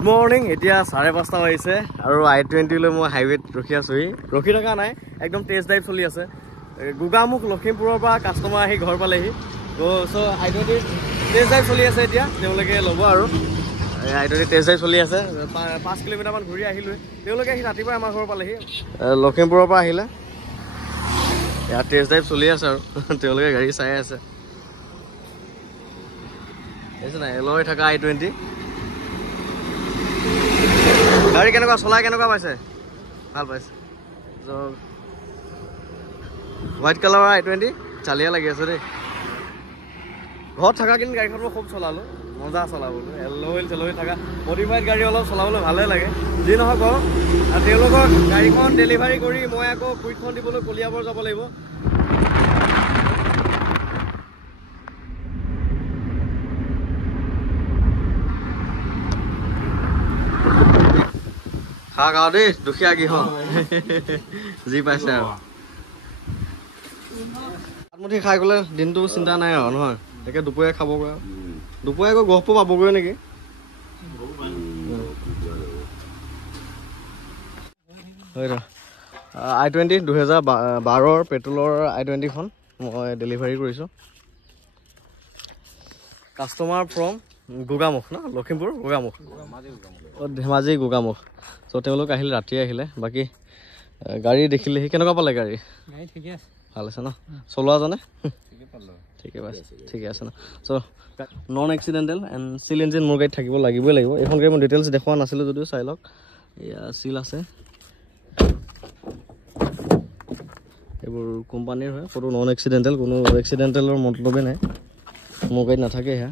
good morning এতিয়া 5:30 হৈছে আৰু I-20 লৈ মই হাইৱেত ৰখি আছো ৰখি থকা নাই একদম টেষ্ট ড্ৰাইভ চলি আছে গোগামুখ লখিমপুৰৰ পৰা কাস্টমাৰ আহি ঘৰ পালেহি সো I-20 টেষ্ট ড্ৰাইভ চলি আছে এতিয়া তেওঁলোকে ল'ব আৰু I-20 টেষ্ট ড্ৰাইভ চলি আছে 5 কিলোমিটাৰ মান ঘূৰি আহিলো তেওঁলোকে আহি ৰাতিপুৱা আমাৰ ঘৰ পালেহি লখিমপুৰৰ পৰা আহিলে ইয়াত টেষ্ট ড্ৰাইভ চলি আছে আৰু তেওঁলোকে গাড়ী চাই আছে এইছে না এলয় থকা I-20 গাড়ী কেনেকুৱা চলাই কেনেকুৱা পাইছে ভাল পাইছে হোৱাইট কালাৰৰ I-20 চালিয়া লাগি আছে দেই ঘৰত থকা কিন্তু গাড়ীখন মই খুব চলালো মজা চলাবলৈ এলয় চেলয় থকা মডিফাইড গাড়ী অলপ চলাবলৈ ভালে লাগে যি নহওক আৰু তেওঁলোকৰ গাড়ীখন ডেলিভাৰী কৰি মই আকৌ কুইকখন দিবলৈ কলিয়াবৰ যাব লাগিব খাও দেই দুখীয়া গৃহ যি পাইছে আৰু ভাতমুঠি খাই গ'লে দিনটো চিন্তা নাই আৰু নহয় একে দুপৰীয়া খাবগৈ দুপৰীয়া আকৌ গহপুৰ পাবগৈ নেকি I-20 2012 পেট্ৰলৰ I-20 খন মই ডেলিভাৰী কৰিছোঁ কাষ্টমাৰ ফ্ৰম গোগামুখ ন লখিমপুৰ গোগামুখ ধেমাজি গোগামুখ চ' তেওঁলোক আহিলে ৰাতিয়ে আহিলে বাকী গাড়ী দেখিলে সি কেনেকুৱা পালে গাড়ী ভাল আছে ন চলোৱাজনে ঠিকে আছে ন চ' নন এক্সিডেণ্টেল এণ্ড চিল ইঞ্জিন মোৰ গাড়ীত থাকিব লাগিবই লাগিব এইখন গাড়ী মই ডিটেইলছ দেখুওৱা নাছিলোঁ যদিও চাই লওক এয়া চিল আছে এইবোৰ কোম্পানীৰ হয় কোনো নন এক্সিডেণ্টেল কোনো এক্সিডেণ্টেলৰ মতলবেই নাই মোৰ গাড়ীত নাথাকে সেয়া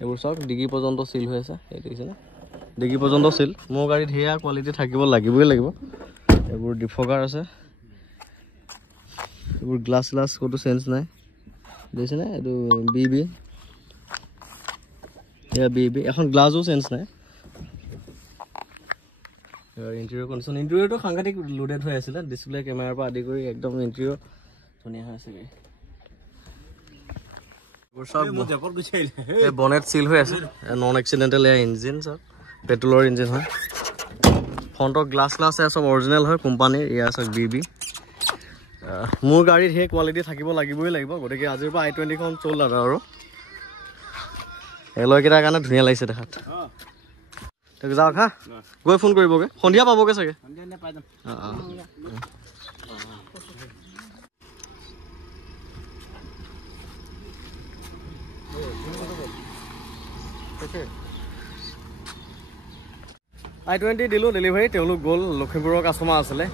এইবোৰ চাওক ডিগি পৰ্যন্ত চিল হৈ আছে এই দেখিছেনে ডিগি পৰ্যন্ত চিল মোৰ গাড়ীত সেয়া কোৱালিটি থাকিব লাগিবই লাগিব এইবোৰ ডিফগাৰ আছে এইবোৰ গ্লাছ ক'তো চেঞ্জ নাই দেখিছেনে এইটো বি এয়া বি এখন গ্লাছো চেঞ্জ নাই ইণ্টেৰিয়ৰ কণ্ডিশ্যন ইণ্টেৰিয়ৰটো সাংঘাতিক লোডেড হৈ আছিলে ডিছপ্লে কেমেৰাৰ পৰা আদি কৰি একদম ইণ্টেৰিয়ৰ ধুনীয়া হৈ আছে বনেট চিল হৈ আছে নন এক্সিডেণ্টেল এয়া ইঞ্জিন চাওক পেট্ৰলৰ ইঞ্জিন হয় ফ্ৰণ্টৰ গ্লাছ চব অৰিজিনেল হয় কোম্পানীৰ এয়া চাওক বি মোৰ গাড়ীত সেই কোৱালিটি থাকিব লাগিবই লাগিব গতিকে আজিৰ পৰা I-20 খন চল আৰু এলয়কেইটাৰ কাৰণে ধুনীয়া লাগিছে দেখাত যাওক হা গৈ ফোন কৰিবগৈ সন্ধিয়া পাবগৈ চাগে I-20 দিলোঁ ডেলিভাৰী তেওঁলোক গ'ল লখিমপুৰৰ কাষ্টমাৰ আছিলে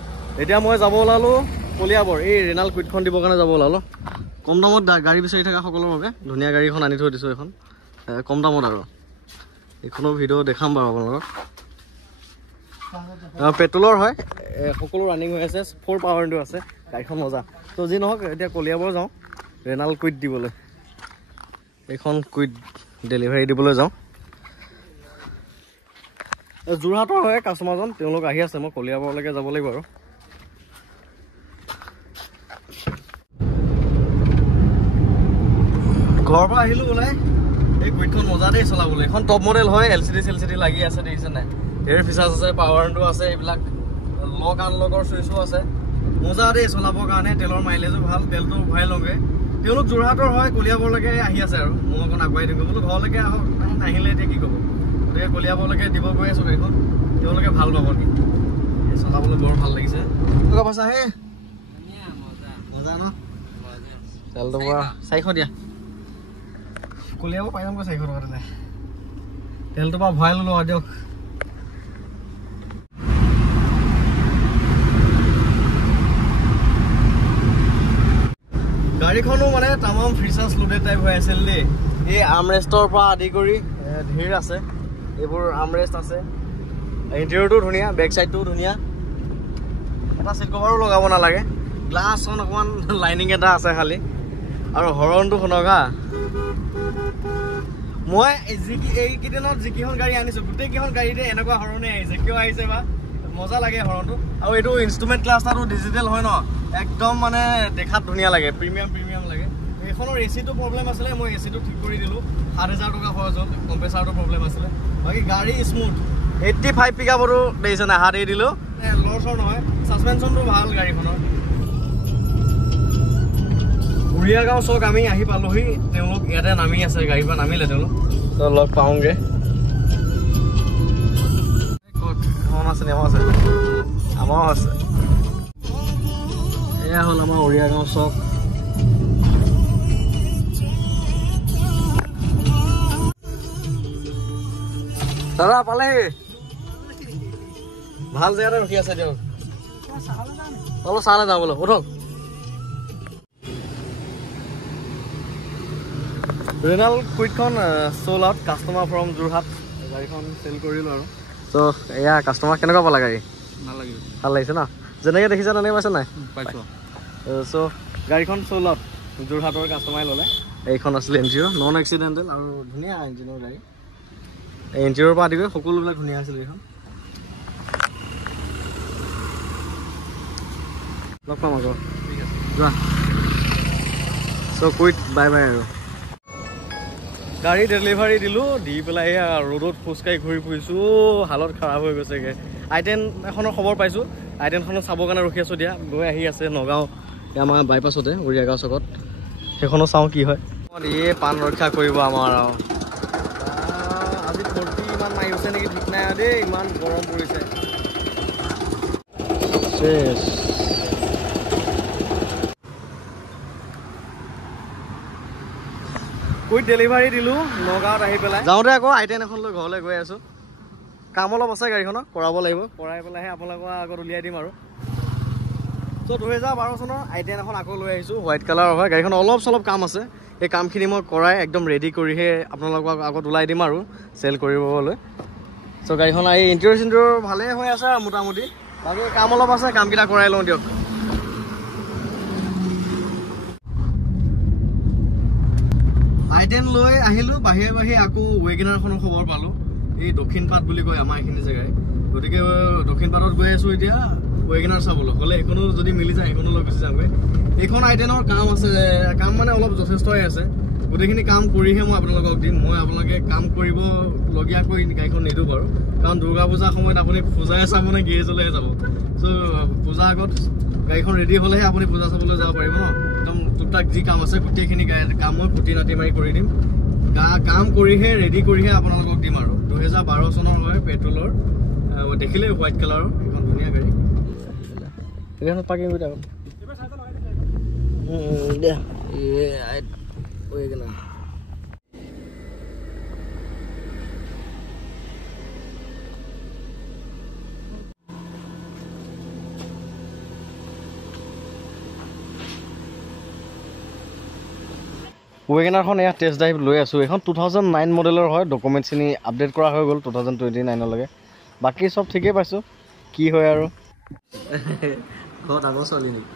এতিয়া মই যাব ওলালোঁ কলিয়াবৰ এই ৰেনাল কুইটখন দিবৰ কাৰণে যাব ওলালোঁ কম দামত গাড়ী বিচাৰি থকা সকলৰ বাবে ধুনীয়া গাড়ীখন আনি থৈ দিছোঁ এইখন কম দামত আৰু এইখনৰ ভিডিঅ' দেখাম বাৰু আপোনালোকক পেট্ৰলৰ হয় সকলো ৰানিং হৈ আছে 4 পাৱাৰটো আছে গাড়ীখন মজা তো যি নহওক এতিয়া কলিয়াবৰ যাওঁ ৰেনাল কুইট দিবলৈ এইখন কুইট ডেলিভাৰী দিবলৈ যাওঁ যোৰহাটৰ হয় কাষ্টমাৰজন তেওঁলোক আহি আছে মই কলিয়াবৰলৈকে যাব লাগিব আৰু ঘৰৰ পৰা আহিলোঁ ওলাই এই কুইটখন মজা দেই চলাবলৈ এখন টপ মডেল হয় LCD লাগি আছে দেখিছে নাই এয়াৰ ফিচাৰ্ছ আছে পাৱাৰ উইণ্ডো আছে এইবিলাক লক আনলকৰ চুইচো আছে মজা দেই চলাবৰ কাৰণে তেলৰ মাইলেজো ভাল তেলটো ভৰাই লওঁগৈ তেওঁলোক যোৰহাটৰ হয় কলিয়াবৰলৈকে আহি আছে আৰু মই অকণ আগুৱাই দিওঁ বোলো ঘৰলৈকে আহক নাহিলে এতিয়া কি ক'ব গতিকে কলিয়াবৰলৈকে দিব গৈ আছোঁ গাড়ীখন তেওঁলোকে ভাল পাব নেকি চলাবলৈ বৰ ভাল লাগিছে পাইছা হে মজা ন তেলটো পৰা 400 দিয়া কলিয়াব পাই যামগৈ 400 টকা দিলে তেলটো পৰা ভৰাই ল'লোঁ আৰু দিয়ক গাড়ীখনো মানে তামাম ফিচাৰ্ছ লোডেড টাইপ হৈ আছিল দেই এই আৰ্মৰেষ্টৰ পৰা আদি কৰি ধীৰ আছে এইবোৰ আৰ্মৰেষ্ট আছে ইণ্টেৰিয়ৰটো ধুনীয়া বেক চাইডটোও ধুনীয়া এটা চিট কভাৰো লগাব নালাগে গ্লাছখন অকণমান লাইনিং এটা আছে খালি আৰু হৰণটো শুনক হা মই এইকেইদিনত যিকেইখন গাড়ী আনিছোঁ গোটেইকেইখন গাড়ীতে এনেকুৱা হৰণে আহিছে কিয় আহিছে বা মজা লাগে হৰণটো আৰু এইটো ইনষ্ট্ৰুমেণ্ট ক্লাষ্টাৰটো ডিজিটেল হয় ন একদম মানে দেখাত ধুনীয়া লাগে প্ৰিমিয়াম লাগে এইখনৰ এচিটো প্ৰব্লেম আছিলে মই এচিটো ঠিক কৰি দিলোঁ 7,000 টকা খৰচ হ'ল কম্প্ৰেচাৰটো প্ৰব্লেম আছিলে বাকী গাড়ী স্মুথ 85 পিকআপৰো দেখিছে না হাত এৰি দিলোঁ লৰচৰ নহয় ছাছপেনশ্যনটো ভাল গাড়ীখনৰ উৰিয়াগাঁও চক আমি আহি পালোহি তেওঁলোক ইয়াতে নামি আছে গাড়ীৰ পৰা নামিলে তেওঁলোক তো লগ পাওঁগে আছে আমাৰো আছে এয়া হ'ল আমাৰ উৰিয়াগাঁও চক দাদা পালেহি ভাল জেগাতে ৰখি আছে দিয়ক অলপ চাহলৈ যাওঁ বোলো উঠক ৰেনাল্ড কুইকখন চ'ল আউট কাষ্টমাৰ ফ্ৰম যোৰহাট গাড়ীখন চেল কৰিলোঁ আৰু ত' এয়া কাষ্টমাৰ কেনেকুৱা পালা গাড়ী ভাল লাগিছে ন যেনেকৈ দেখিছা তেনেকৈ পাইছে নাই পাইছোঁ চ' গাড়ীখন চ'ল আউট যোৰহাটৰ কাষ্টমাৰে ল'লে এইখন আছিলে এনজিঅ' নন এক্সিডেণ্টেল আৰু ধুনীয়া ইঞ্জিনৰ গাড়ী এনজিঅ'ৰ পৰা আদি কৰি সকলোবিলাক ধুনীয়া আছিলে এইখন লগ পাম আকৌ ঠিক আছে যোৱা চ' কুইক বাই বাই আৰু গাড়ী ডেলিভাৰী দিলোঁ দি পেলাই এয়া ৰ'দত খোজকাঢ়ি ঘূৰি ফুৰিছোঁ হালত খাৰাপ হৈ গৈছেগৈ I10 এখনৰ খবৰ পাইছোঁ I10খনত চাবৰ কাৰণে ৰখি আছোঁ দিয়া গৈ আহি আছে নগাঁও আমাৰ বাইপাছতে উৰিয়াগাঁও চকত সেইখনো চাওঁ কি হয় এই পাণ ৰক্ষা কৰিব আমাৰ আৰু আজি 40 ইমান মাৰি হৈছে নেকি ঠিক নাই দেই ইমান গৰম পৰিছে কুইক ডেলিভাৰী দিলোঁ নগাঁৱত আহি পেলাই যাওঁতে আকৌ I10 এখন লৈ ঘৰলৈ গৈ আছোঁ কাম অলপ আছে গাড়ীখনক কৰাব লাগিব কৰাই পেলাইহে আপোনালোকৰ আগত উলিয়াই দিম আৰু ত' 2012 চনৰ I10 এখন আকৌ লৈ আহিছোঁ হোৱাইট কালাৰৰ হয় গাড়ীখন অলপ চলপ কাম আছে এই কামখিনি মই কৰাই একদম ৰেডি কৰিহে আপোনালোকক আগত ওলাই দিম আৰু চেল কৰিবলৈ চ' গাড়ীখন এই ইণ্টেৰিয়ৰ চিণ্টেৰিয়ৰ ভালেই হৈ আছে আৰু মোটামুটি বাকী কাম অলপ আছে কামকেইটা কৰাই লওঁ দিয়ক I10 লৈ আহিলোঁ বাহিৰে আকৌ ৱেগনাৰখনৰ খবৰ পালোঁ এই দক্ষিণ পাট বুলি কয় আমাৰ এইখিনি জেগাই গতিকে দক্ষিণ পাটত গৈ আছোঁ এতিয়া ৱেগনাৰ চাবলৈ হ'লে এইখনো যদি মিলি যায় সেইখনো লৈ গুচি যামগৈ এইখন I10ৰ কাম আছে কাম মানে অলপ যথেষ্টই আছে গোটেইখিনি কাম কৰিহে মই আপোনালোকক দিম মই আপোনালোকে কাম কৰিবলগীয়াকৈ গাড়ীখন নিদিওঁ বাৰু কাৰণ দুৰ্গা পূজাৰ সময়ত আপুনি পূজাই চাবনে গেৰেজলৈহে যাব চ' পূজাৰ আগত গাড়ীখন ৰেডি হ'লেহে আপুনি পূজা চাবলৈ যাব পাৰিব ন একদম টুকটাক যি কাম আছে গোটেইখিনি কাম মই কুটি নাটি মাৰি কৰি দিম কাম কৰিহে ৰেডি কৰিহে আপোনালোকক দিম আৰু 2012 চনৰ হয় পেট্ৰলৰ দেখিলে হোৱাইট কালাৰৰ এখন ধুনীয়া গাড়ী এইখন পাৰ্কিং কৰি থাকক দিয়া ৱেগনাৰ ৱেগনাৰখন এয়া টেষ্ট ড্ৰাইভ লৈ আছোঁ এইখন 2009 মডেলৰ হয় ডকুমেণ্টছখিনি আপডেট কৰা হৈ গ'ল 2029লৈকে বাকী চব ঠিকেই পাইছোঁ কি হয় আৰু ডাঙৰ ছোৱালী নেকি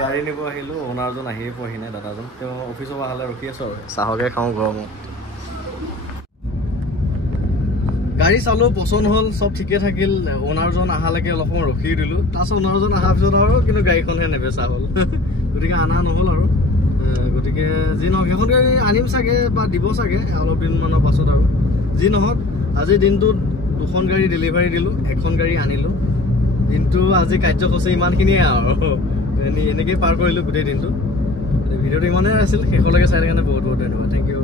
গাড়ী নিব আহিলোঁ অ'নাৰজন আহিয়ে পোৱাহি নাই দাদাজন তেওঁ অফিচৰ পৰা আহালে ৰখি আছোঁ আৰু চাহকে খাওঁ গৰমত গাড়ী চালোঁ পচন্দ হ'ল চব ঠিকে থাকিল অ'নাৰজন অহালৈকে অলপ সময় ৰখি দিলোঁ তাৰপিছত অ'নাৰজন অহাৰ পিছত আৰু কিন্তু গাড়ীখনহে নেবেচা হ'ল গতিকে অনা নহ'ল আৰু গতিকে যি নহওক সেইখন গাড়ী আনিম চাগে বা দিব চাগে অলপ দিনমানৰ পাছত আৰু যি নহওক আজিৰ দিনটোত 2খন গাড়ী ডেলিভাৰী দিলোঁ 1খন গাড়ী আনিলোঁ দিনটো আজি কাৰ্যসূচী ইমানখিনিয়ে আৰু এনেকেই পাৰ কৰিলোঁ গোটেই দিনটো ভিডিঅ'টো ইমানেই আছিল শেষলৈকে চাই কাৰণে বহুত বহুত ধন্যবাদ থেংক ইউ